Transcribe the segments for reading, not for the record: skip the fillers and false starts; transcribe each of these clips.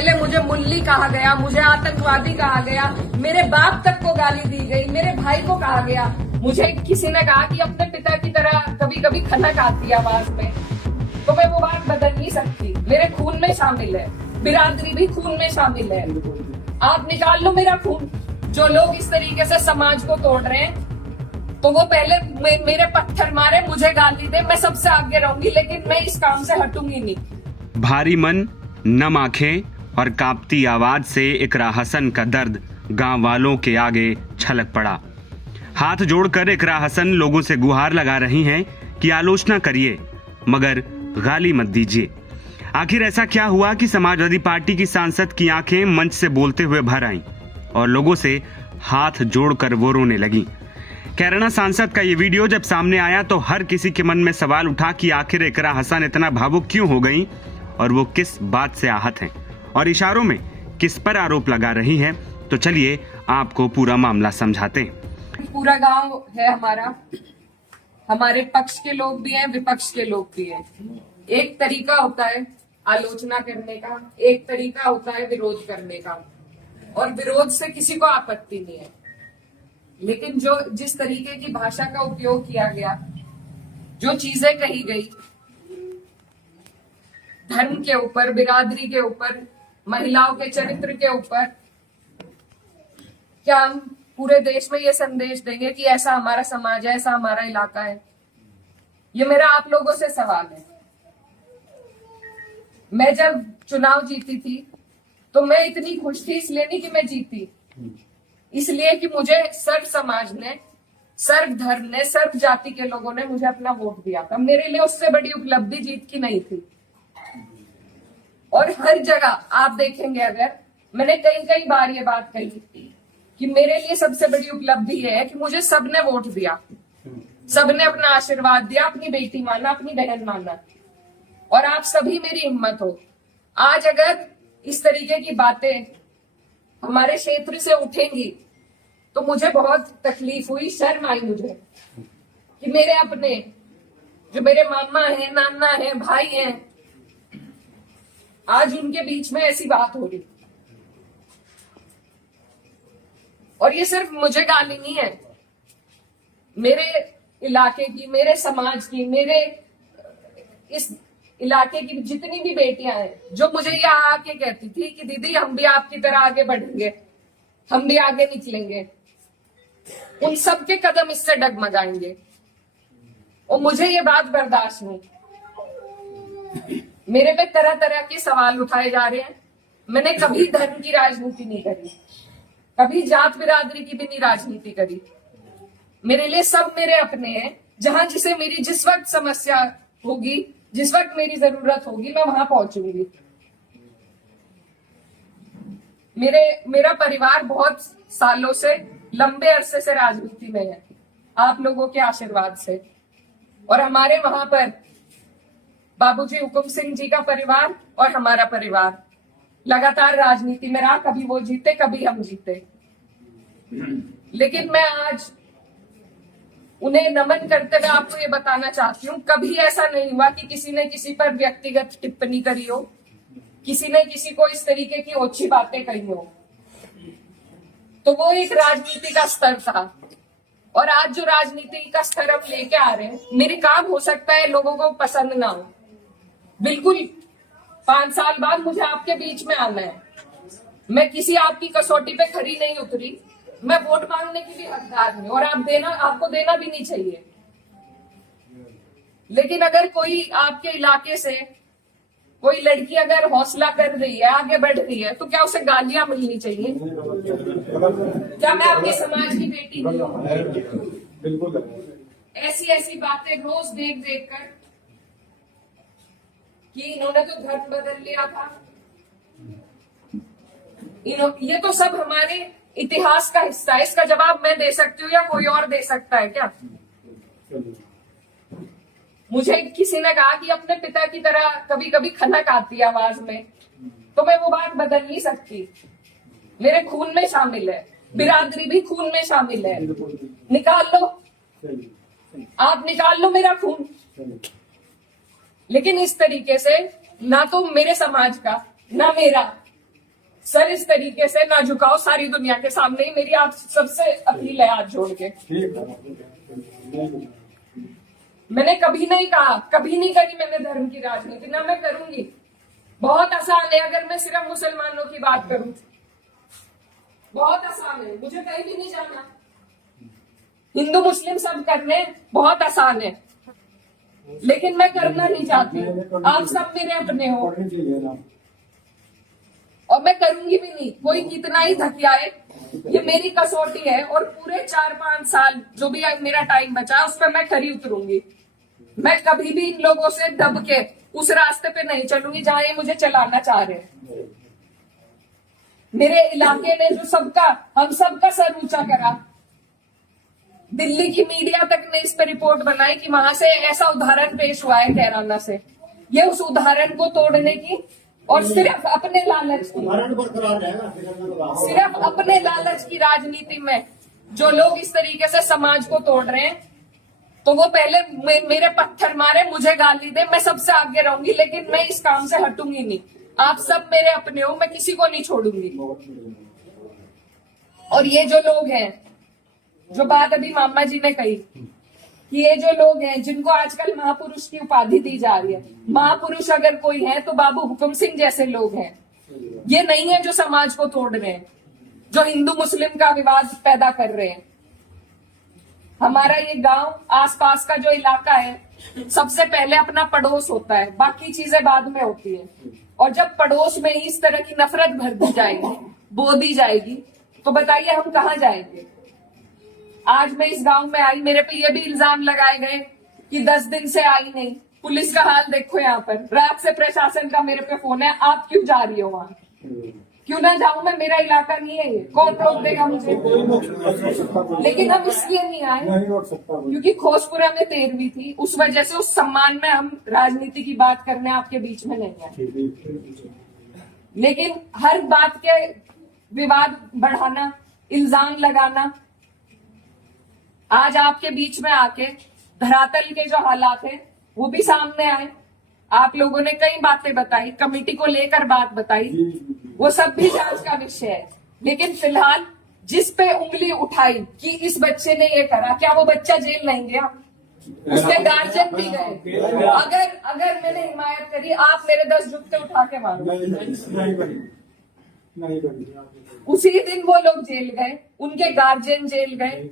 पहले मुझे मुल्ली कहा गया, मुझे आतंकवादी कहा गया, मेरे बाप तक को गाली दी गई, मेरे भाई को कहा गया। मुझे किसी ने कहा कि अपने पिता की तरह कभी कभी खनक आती है आवाज में, तो मैं वो बात बदल नहीं सकती। मेरे खून में शामिल है, बिरादरी भी खून में शामिल है। आप निकाल लो मेरा खून। जो लोग इस तरीके से समाज को तोड़ रहे हैं, तो वो पहले मेरे पत्थर मारे, मुझे गाली दे, मैं सबसे आगे रहूंगी, लेकिन मैं इस काम से हटूंगी नहीं। भारी मन, नम आंखें और कांपती आवाज से इकरा हसन का दर्द गांव वालों के आगे छलक पड़ा। हाथ जोड़कर इकरा हसन लोगों से गुहार लगा रही हैं कि आलोचना करिए, मगर गाली मत दीजिए। आखिर ऐसा क्या हुआ कि समाजवादी पार्टी की सांसद की आंखें मंच से बोलते हुए भर आईं और लोगों से हाथ जोड़कर वो रोने लगी। कैराना सांसद का ये वीडियो जब सामने आया तो हर किसी के मन में सवाल उठा कि आखिर इकरा हसन इतना भावुक क्यों हो गई और वो किस बात से आहत हैं और इशारों में किस पर आरोप लगा रही हैं। तो चलिए आपको पूरा मामला समझाते हैं। पूरा गांव है हमारा, हमारे पक्ष के लोग भी हैं, विपक्ष के लोग भी हैं। एक तरीका होता है आलोचना करने का, एक तरीका होता है विरोध करने का, और विरोध से किसी को आपत्ति नहीं है। लेकिन जिस तरीके की भाषा का उपयोग किया गया, जो चीजें कही गई धर्म के ऊपर, बिरादरी के ऊपर, महिलाओं के चरित्र के ऊपर, क्या हम पूरे देश में ये संदेश देंगे कि ऐसा हमारा समाज है, ऐसा हमारा इलाका है? ये मेरा आप लोगों से सवाल है। मैं जब चुनाव जीती थी तो मैं इतनी खुश थी, इसलिए नहीं कि मैं जीती, इसलिए कि मुझे सर्व समाज ने, सर्व धर्म ने, सर्व जाति के लोगों ने मुझे अपना वोट दिया था। मेरे लिए उससे बड़ी उपलब्धि जीत की नहीं थी। और हर जगह आप देखेंगे, अगर मैंने कई बार ये बात कही कि मेरे लिए सबसे बड़ी उपलब्धि ये है कि मुझे सबने वोट दिया, सबने अपना आशीर्वाद दिया, अपनी बेटी माना, अपनी बहन माना, और आप सभी मेरी हिम्मत हो। आज अगर इस तरीके की बातें हमारे क्षेत्र से उठेंगी तो मुझे बहुत तकलीफ हुई, शर्म आई मुझे कि मेरे अपने, जो मेरे मामा हैं, नाना हैं, भाई हैं, आज उनके बीच में ऐसी बात हो रही। और ये सिर्फ मुझे गाली नहीं है, मेरे इलाके की, मेरे समाज की, मेरे इस इलाके की जितनी भी बेटियां हैं, जो मुझे ये आके कहती थी कि दीदी हम भी आपकी तरह आगे बढ़ेंगे, हम भी आगे निकलेंगे, उन सब के कदम इससे डगमगाएंगे। और मुझे ये बात बर्दाश्त नहीं। मेरे पे तरह तरह के सवाल उठाए जा रहे हैं। मैंने कभी धर्म की राजनीति नहीं करी, कभी जात बिरादरी की भी नहीं राजनीति करी। मेरे लिए सब मेरे अपने हैं। जहां जिसे मेरी जिस वक्त समस्या होगी, जिस वक्त मेरी जरूरत होगी, मैं वहां पहुंचूंगी। मेरा परिवार बहुत सालों से, लंबे अरसे से राजनीति में है, आप लोगों के आशीर्वाद से। और हमारे वहां पर बाबूजी हुकुम सिंह जी का परिवार और हमारा परिवार लगातार राजनीति में रहा। कभी वो जीते, कभी हम जीते। लेकिन मैं आज उन्हें नमन करते हुए आपको ये बताना चाहती हूँ, कभी ऐसा नहीं हुआ कि किसी ने किसी पर व्यक्तिगत टिप्पणी करी हो, किसी ने किसी को इस तरीके की ओछी बातें कही हो। तो वो एक राजनीति का स्तर था। और आज जो राजनीति का स्तर हम लेके आ रहे हैं, मेरे काम हो सकता है लोगों को पसंद ना हो, बिल्कुल 5 साल बाद मुझे आपके बीच में आना है। मैं किसी आपकी कसौटी पे खरी नहीं उतरी, मैं वोट मांगने की भी हकदार हूं, और आपको देना भी नहीं चाहिए। लेकिन अगर कोई आपके इलाके से कोई लड़की अगर हौसला कर रही है, आगे बढ़ रही है, तो क्या उसे गालियां मिलनी चाहिए? क्या मैं आपके समाज की बेटी नहीं हूं? ऐसी बातें रोज देख कर कि इन्होंने तो धर्म बदल लिया था, ये तो सब हमारे इतिहास का हिस्सा है। इसका जवाब मैं दे सकती हूँ या कोई और दे सकता है क्या? मुझे किसी ने कहा कि अपने पिता की तरह कभी कभी खनक आती है आवाज में, तो मैं वो बात बदल नहीं सकती। मेरे खून में शामिल है, बिरादरी भी खून में शामिल है। निकाल लो, आप निकाल लो मेरा खून। लेकिन इस तरीके से ना तो मेरे समाज का, ना मेरा, सर इस तरीके से ना झुकाओ सारी दुनिया के सामने ही, मेरी आप सबसे अपील है हाथ जोड़ के। मैंने कभी नहीं कहा, कभी नहीं करी मैंने धर्म की राजनीति, ना मैं करूंगी। बहुत आसान है अगर मैं सिर्फ मुसलमानों की बात करूं, बहुत आसान है, मुझे कहीं भी नहीं जाना। हिंदू मुस्लिम सब करने बहुत आसान है, लेकिन मैं करना नहीं चाहती। आप सब मेरे अपने हो और मैं करूंगी भी नहीं। कोई कितना ही धकियाए, ये मेरी कसौटी है और पूरे 4-5 साल जो भी मेरा टाइम बचा है उस पर मैं खरी उतरूंगी। मैं कभी भी इन लोगों से दब के उस रास्ते पे नहीं चलूंगी जहां ये मुझे चलाना चाह रहे हैं। मेरे इलाके ने जो हम सबका सर ऊंचा करा, दिल्ली की मीडिया तक ने इस पर रिपोर्ट बनाई कि वहां से ऐसा उदाहरण पेश हुआ है कैराना से। ये उस उदाहरण को तोड़ने की और सिर्फ अपने लालच की, सिर्फ अपने लालच की राजनीति में जो लोग इस तरीके से समाज को तोड़ रहे हैं, तो वो पहले मेरे पत्थर मारे, मुझे गाली दे, मैं सबसे आगे रहूंगी, लेकिन मैं इस काम से हटूंगी नहीं। आप सब मेरे अपने हो, मैं किसी को नहीं छोड़ूंगी। और ये जो लोग हैं, जो बात अभी मामा जी ने कही कि ये जो लोग हैं जिनको आजकल महापुरुष की उपाधि दी जा रही है, महापुरुष अगर कोई है तो बाबू हुकुम सिंह जैसे लोग हैं। ये नहीं है जो समाज को तोड़ रहे हैं, जो हिंदू मुस्लिम का विवाद पैदा कर रहे हैं। हमारा ये गांव, आसपास का जो इलाका है, सबसे पहले अपना पड़ोस होता है, बाकी चीजें बाद में होती है। और जब पड़ोस में ही इस तरह की नफरत भर दी जाएगी, बो दी जाएगी, तो बताइए हम कहाँ जाएंगे। आज मैं इस गांव में आई, मेरे पे ये भी इल्जाम लगाए गए कि 10 दिन से आई नहीं। पुलिस का हाल देखो यहाँ पर, रात से प्रशासन का मेरे पे फोन है, आप क्यों जा रही हो वहाँ? क्यों ना जाऊं मैं, मेरा इलाका नहीं है ये, कौन रोक देगा मुझे? लेकिन हम इसलिए नहीं आए क्योंकि खोसपुरा में 13वीं थी, उस वजह से उस सम्मान में हम राजनीति की बात करने आपके बीच में नहीं आए। लेकिन हर बात के विवाद बढ़ाना, इल्जाम लगाना, आज आपके बीच में आके धरातल के जो हालात है वो भी सामने आए। आप लोगों ने कई बातें बताई, कमेटी को लेकर बात बताई, वो सब भी जांच का विषय है। लेकिन फिलहाल जिस पे उंगली उठाई कि इस बच्चे ने ये करा, क्या वो बच्चा जेल नहीं गया? उसके गार्जियन भी गए। अगर मैंने हिमायत करी, आप मेरे 10 जुत्ते उठा के मारो। उसी दिन वो लोग जेल गए, उनके गार्जियन जेल गए।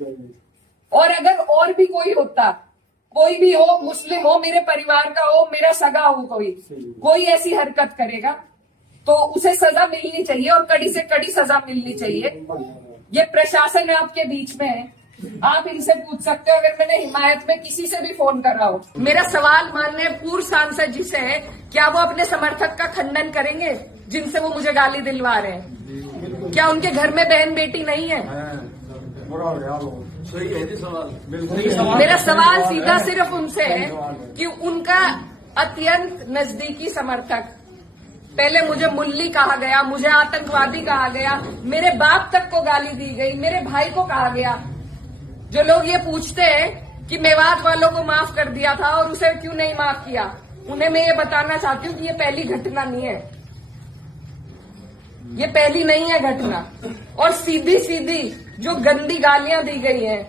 और अगर और भी कोई होता, कोई भी हो, मुस्लिम हो, मेरे परिवार का हो, मेरा सगा हो, कोई ऐसी हरकत करेगा तो उसे सजा मिलनी चाहिए और कड़ी से कड़ी सजा मिलनी चाहिए। ये प्रशासन आपके बीच में है, आप इनसे पूछ सकते हो। अगर मैंने हिमायत में किसी से भी फोन करा हो, मेरा सवाल माननीय पूर्व सांसद जी से है, क्या वो अपने समर्थक का खंडन करेंगे जिनसे वो मुझे गाली दिलवा रहे हैं? क्या उनके घर में बहन बेटी नहीं है? सही है जी सवाल। मेरा सवाल सीधा सिर्फ उनसे है कि उनका अत्यंत नजदीकी समर्थक, पहले मुझे मुल्ली कहा गया, मुझे आतंकवादी कहा गया, मेरे बाप तक को गाली दी गई, मेरे भाई को कहा गया। जो लोग ये पूछते हैं कि मेवात वालों को माफ कर दिया था और उसे क्यों नहीं माफ किया, उन्हें मैं ये बताना चाहती हूँ कि ये पहली घटना नहीं है, ये पहली नहीं है घटना। और सीधी सीधी जो गंदी गालियां दी गई हैं,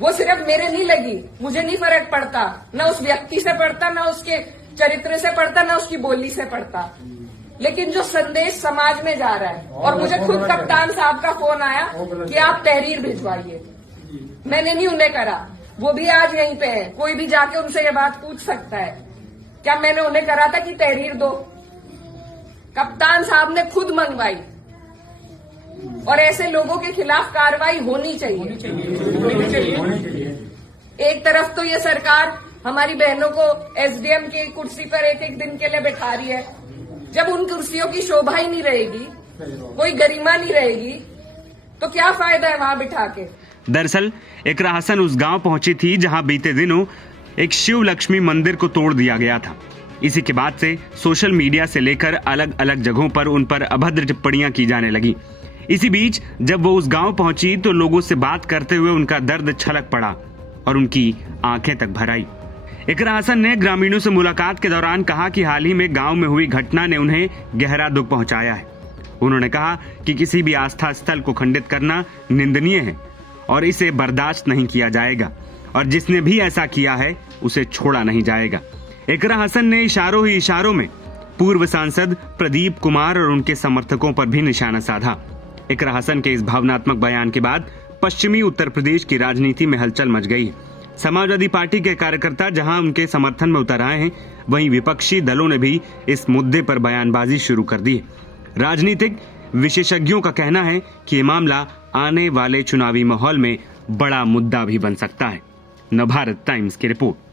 वो सिर्फ मेरे नहीं लगी, मुझे नहीं फर्क पड़ता, न उस व्यक्ति से पड़ता, न उसके चरित्र से पड़ता, न उसकी बोली से पड़ता, लेकिन जो संदेश समाज में जा रहा है। और मुझे खुद कप्तान साहब का फोन आया कि आप तहरीर भिजवाइए, मैंने नहीं उन्हें करा, वो भी आज यहीं पे है, कोई भी जाके उनसे ये बात पूछ सकता है। क्या मैंने उन्हें करा था कि तहरीर दो? कप्तान साहब ने खुद मंगवाई। और ऐसे लोगों के खिलाफ कार्रवाई होनी चाहिए। एक तरफ तो ये सरकार हमारी बहनों को एसडीएम की कुर्सी पर एक दिन के लिए बैठा रही है, जब उन कुर्सियों की शोभा ही नहीं रहेगी, कोई गरिमा नहीं रहेगी, तो क्या फायदा है वहां बिठा के। दरअसल इकरा हसन उस गांव पहुंची थी जहां बीते दिनों एक शिव लक्ष्मी मंदिर को तोड़ दिया गया था। इसी के बाद से सोशल मीडिया से लेकर अलग अलग जगहों पर उन पर अभद्र टिप्पणियां की जाने लगी। इसी बीच जब वो उस गांव पहुंची तो लोगों से बात करते हुए उनका दर्द छलक पड़ा और उनकी आंखें तक भर आई। इकरा हसन ने ग्रामीणों से मुलाकात के दौरान कहा कि हाल ही में गांव में हुई घटना ने उन्हें गहरा दुख पहुंचाया है। उन्होंने कहा कि किसी भी आस्था स्थल को खंडित करना निंदनीय है और इसे बर्दाश्त नहीं किया जाएगा और जिसने भी ऐसा किया है उसे छोड़ा नहीं जाएगा। इकरा हसन ने इशारों ही इशारों में पूर्व सांसद प्रदीप कुमार और उनके समर्थकों पर भी निशाना साधा। इकरा हसन के इस भावनात्मक बयान के बाद पश्चिमी उत्तर प्रदेश की राजनीति में हलचल मच गई है। समाजवादी पार्टी के कार्यकर्ता जहां उनके समर्थन में उतर आए हैं, वहीं विपक्षी दलों ने भी इस मुद्दे पर बयानबाजी शुरू कर दी है। राजनीतिक विशेषज्ञों का कहना है कि ये मामला आने वाले चुनावी माहौल में बड़ा मुद्दा भी बन सकता है। नवभारत टाइम्स की रिपोर्ट।